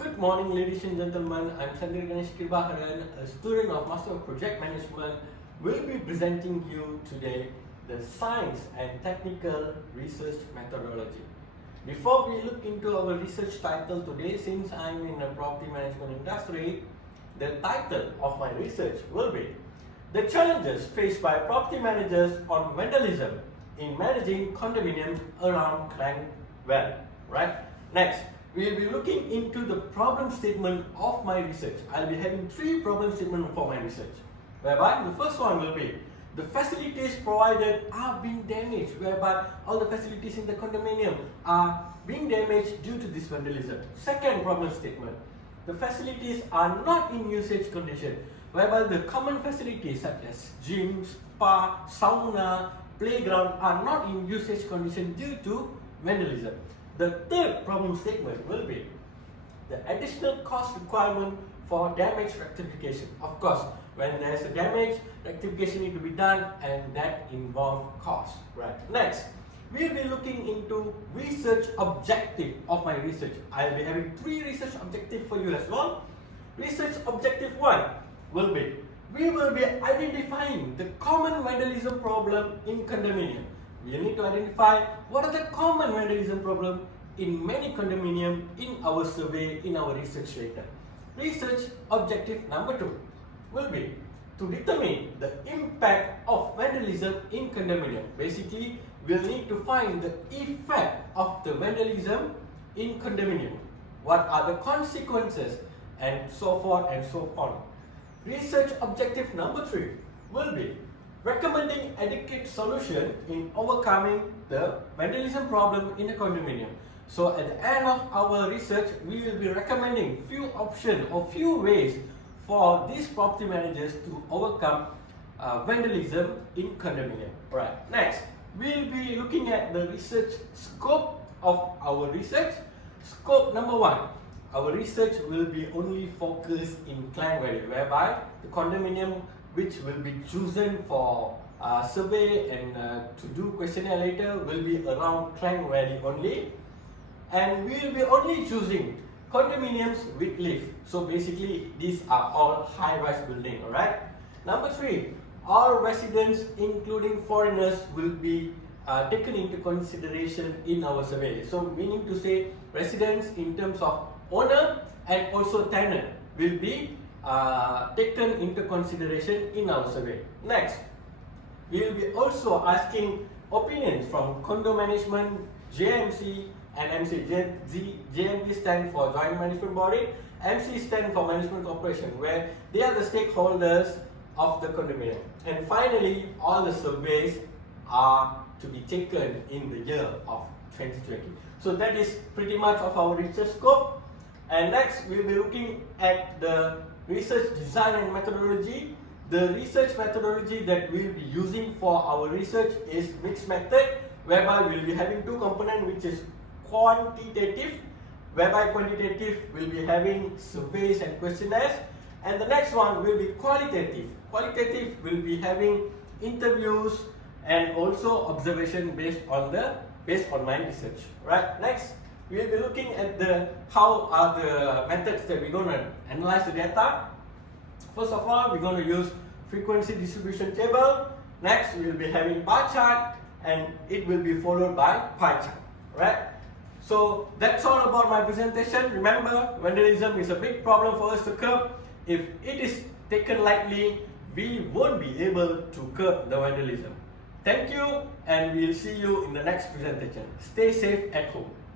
Good morning, ladies and gentlemen. I'm Chandra Ganesh Kirbaharan, a student of Master of Project Management. Will be presenting you today the science and technical research methodology. Before we look into our research title today, since I'm in the property management industry, the title of my research will be The Challenges Faced by Property Managers on Vandalism in Managing Condominiums Around Klang Valley. Right? Next, we'll be looking into the problem statement of my research. I'll be having 3 problem statements for my research. Whereby the first one will be the facilities provided are being damaged, whereby all the facilities in the condominium are being damaged due to this vandalism. Second problem statement, the facilities are not in usage condition, whereby the common facilities such as gym, spa, sauna, playground are not in usage condition due to vandalism. The third problem statement will be the additional cost requirement for damage rectification. Of course, when there's a damage, rectification need to be done and that involves cost. Right. Next, we'll be looking into research objective of my research. I'll be having 3 research objectives for you as well. Research objective 1 will be, we will be identifying the common vandalism problem in condominium. We need to identify what are the common vandalism problem in many condominium in our survey, in our research data. Research objective number 2 will be to determine the impact of vandalism in condominium. Basically, we'll need to find the effect of the vandalism in condominium. What are the consequences and so forth and so on. Research objective number 3 will be recommending adequate solution in overcoming the vandalism problem in a condominium. So at the end of our research, we will be recommending few options or few ways for these property managers to overcome vandalism in condominium. Right. Next, we'll be looking at the research scope of our research. Scope number 1. Our research will be only focused in Klang Valley, whereby the condominium which will be chosen for survey and to do questionnaire later will be around Klang Valley only, and we will be only choosing condominiums with lift. So basically these are all high-rise building. Alright. Number 3, all residents including foreigners will be taken into consideration in our survey. So meaning to say residents in terms of owner and also tenant will be taken into consideration in our survey. Next, we will be also asking opinions from condo management, JMC and MC. JMC stand for Joint Management Body, MC stand for Management Corporation, where they are the stakeholders of the condominium. And finally, all the surveys are to be taken in the year of 2020. So that is pretty much of our research scope. And next, we will be looking at the research design and methodology. The research methodology that we will be using for our research is mixed method, whereby we will be having 2 components, which is quantitative, whereby quantitative will be having surveys and questionnaires, and the next one will be qualitative. Qualitative will be having interviews and also observation based on my research. Right. Next, we will be looking at how are the methods that we're going to analyze the data. First of all, we're going to use frequency distribution table. Next, we will be having bar chart, and it will be followed by pie chart. Right? So that's all about my presentation. Remember, vandalism is a big problem for us to curb. If it is taken lightly, we won't be able to curb the vandalism. Thank you, and we'll see you in the next presentation. Stay safe at home.